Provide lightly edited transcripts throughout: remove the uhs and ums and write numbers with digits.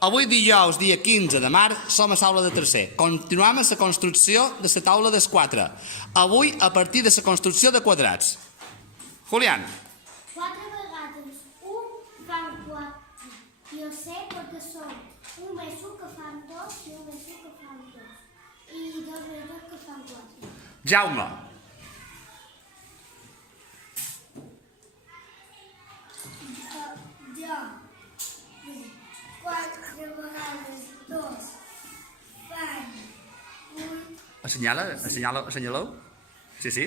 Avui dijous, dia 15 de març, som a l'aula de tercer. Continuem amb la construcció de la taula dels 4. Avui a partir de la construcció de quadrats. Julián. 4 vegades 1 fan 4. Jo sé perquè són 1 més 1 que fan 2 i 1 més 1 que fan 2. I 2 més 2 que fan 4. Jaume. Jo. 4 vegades 2 fan 8. Assenyaleu? Sí, sí.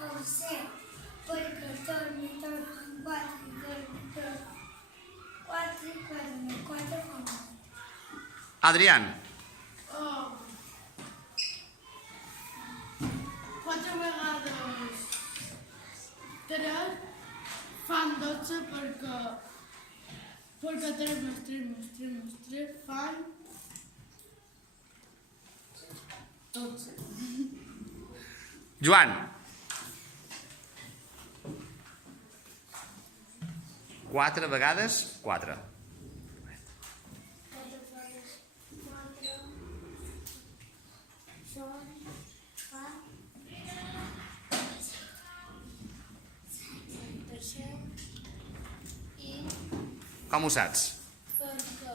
Ho sé, perquè 2 més 2 fan 4 i 2 més 2 4 i 4 més 4 fan 8. Adrián. 4 vegades 3 fan 12 perquè 3 més 3 més 3 més 3 fan 12. Joan. 4 vegades 4. 4 vegades 4 són fa 7% i Com ho saps? perquè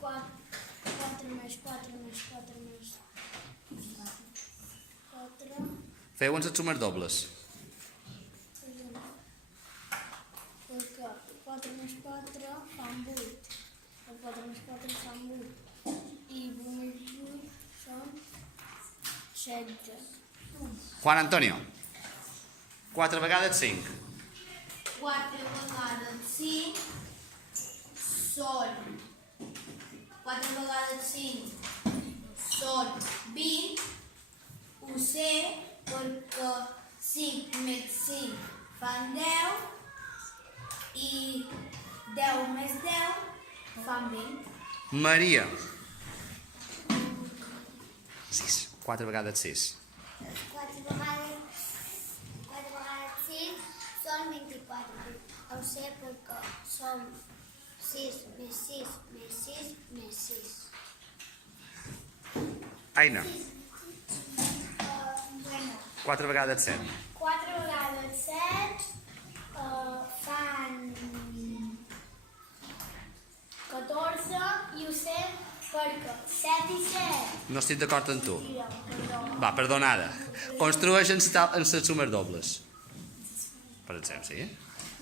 4 més 4 més 4 més 4 Feu les sumes dobles. perquè 4 més 4 fan 8. 4 més 4 fan 8. I 8 més 8 són 16. Juan Antonio. 4 vegades 5. 4 vegades 5 són 4 vegades 5 són 20. Ho sé perquè 5 més 5 fan 10 i 10 més 10 fan 20. Maria. 6. 4 vegades 6. 4 vegades 5 són 24. Ho sé perquè són 6 més 6 més 6 més 6. Aina. Bueno, 4 vegades 7. 4 vegades 7 fan 14 i ho sé perquè 7 i 7. No estic d'acord amb tu. Perdó. Va, perdonada. Construeix en les sumes dobles. Per exemple, sí?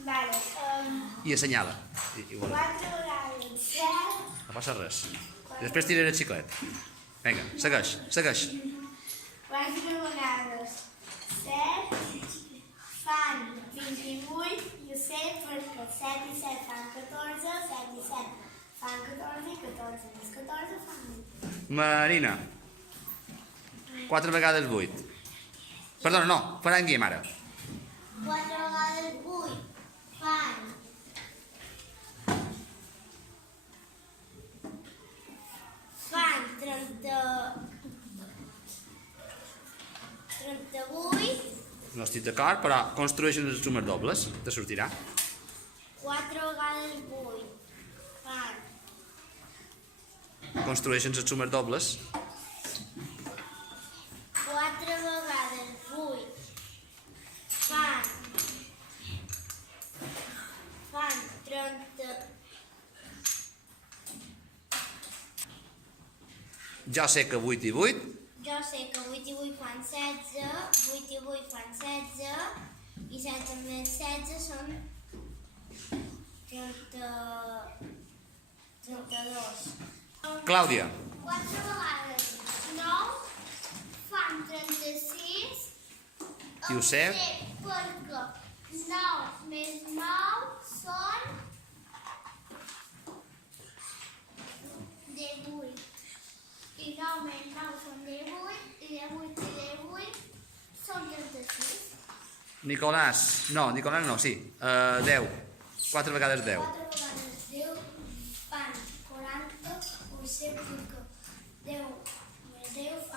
Vale. I assenyala. Igual. 4 vegades 7 No passa res. I després tiraré el xiclet. Vinga, segueix, segueix. 4 vegades 7 fan 28 i ho sé perquè 7 i 7 fan 14, 7 i 7 fan 14 i 14 més 14 fan 8. Marina. 4 vegades 8. Perdona, no, farà en Guillem ara. 4 vegades 8 fan 38. No estic d'acord, però construeix les sumes dobles. Te sortirà. 4 vegades 8 fan Construeix les sumes dobles. 4 vegades 8 fan 30. Jo sé que 8 i 8. Jo sé que 8 i 8 fan 16, 8 i 8 fan 16 i 16 més 16 són 32. Clàudia. 4 vegades 9 fan 36. I ho sé. Perquè 9 més 9 són 18. I 9 més 9 són 18. I 18 i 18 són 36. Nicolàs. No, Nicolàs no, sí. 10. 4 vegades 10. 4 vegades 10 fan 40. Ho sé perquè 10 més 10